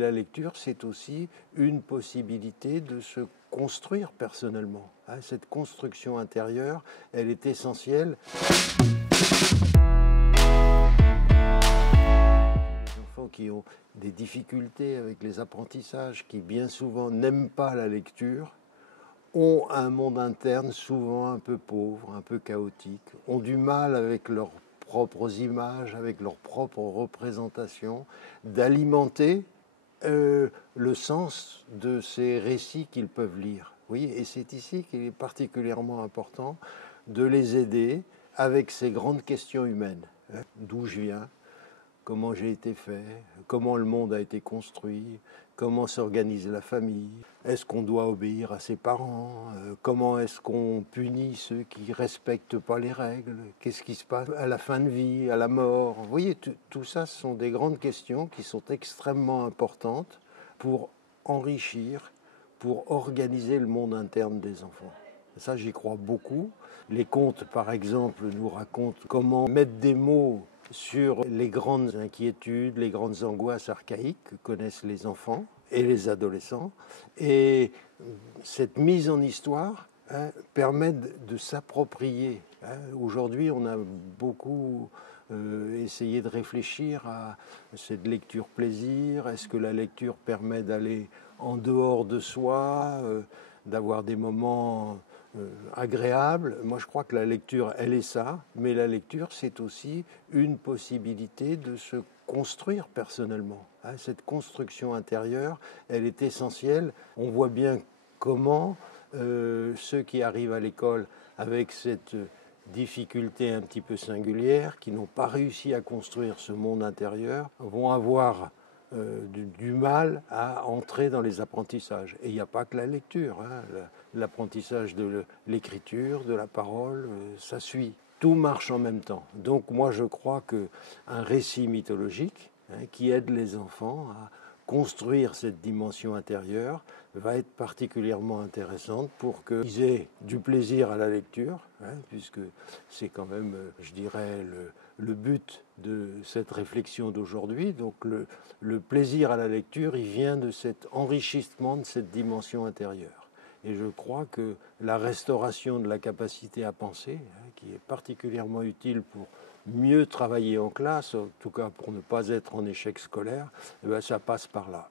La lecture, c'est aussi une possibilité de se construire personnellement. Cette construction intérieure, elle est essentielle. Les enfants qui ont des difficultés avec les apprentissages, qui bien souvent n'aiment pas la lecture, ont un monde interne souvent un peu pauvre, un peu chaotique, ont du mal avec leurs propres images, avec leurs propres représentations, d'alimenter le sens de ces récits qu'ils peuvent lire. Oui, et c'est ici qu'il est particulièrement important de les aider avec ces grandes questions humaines. D'où je viens, comment j'ai été fait, comment le monde a été construit, comment s'organise la famille, est-ce qu'on doit obéir à ses parents, comment est-ce qu'on punit ceux qui ne respectent pas les règles, qu'est-ce qui se passe à la fin de vie, à la mort. Vous voyez, tout ça, ce sont des grandes questions qui sont extrêmement importantes pour enrichir, pour organiser le monde interne des enfants. Ça, j'y crois beaucoup. Les contes, par exemple, nous racontent comment mettre des mots sur les grandes inquiétudes, les grandes angoisses archaïques que connaissent les enfants et les adolescents. Et cette mise en histoire permet de s'approprier. Aujourd'hui, on a beaucoup essayé de réfléchir à cette lecture plaisir. Est-ce que la lecture permet d'aller en dehors de soi, d'avoir des moments agréable. Moi, je crois que la lecture, elle est ça, mais la lecture, c'est aussi une possibilité de se construire personnellement. Cette construction intérieure, elle est essentielle. On voit bien comment ceux qui arrivent à l'école avec cette difficulté un petit peu singulière, qui n'ont pas réussi à construire ce monde intérieur, vont avoir du mal à entrer dans les apprentissages. Et il n'y a pas que la lecture. L'apprentissage de l'écriture, de la parole, ça suit. Tout marche en même temps. Donc moi je crois qu'un récit mythologique qui aide les enfants à construire cette dimension intérieure va être particulièrement intéressante pour qu'ils aient du plaisir à la lecture, puisque c'est quand même, je dirais, le but de cette réflexion d'aujourd'hui. Donc le plaisir à la lecture, il vient de cet enrichissement de cette dimension intérieure. Et je crois que la restauration de la capacité à penser, qui est particulièrement utile pour mieux travailler en classe, en tout cas pour ne pas être en échec scolaire, ça passe par là.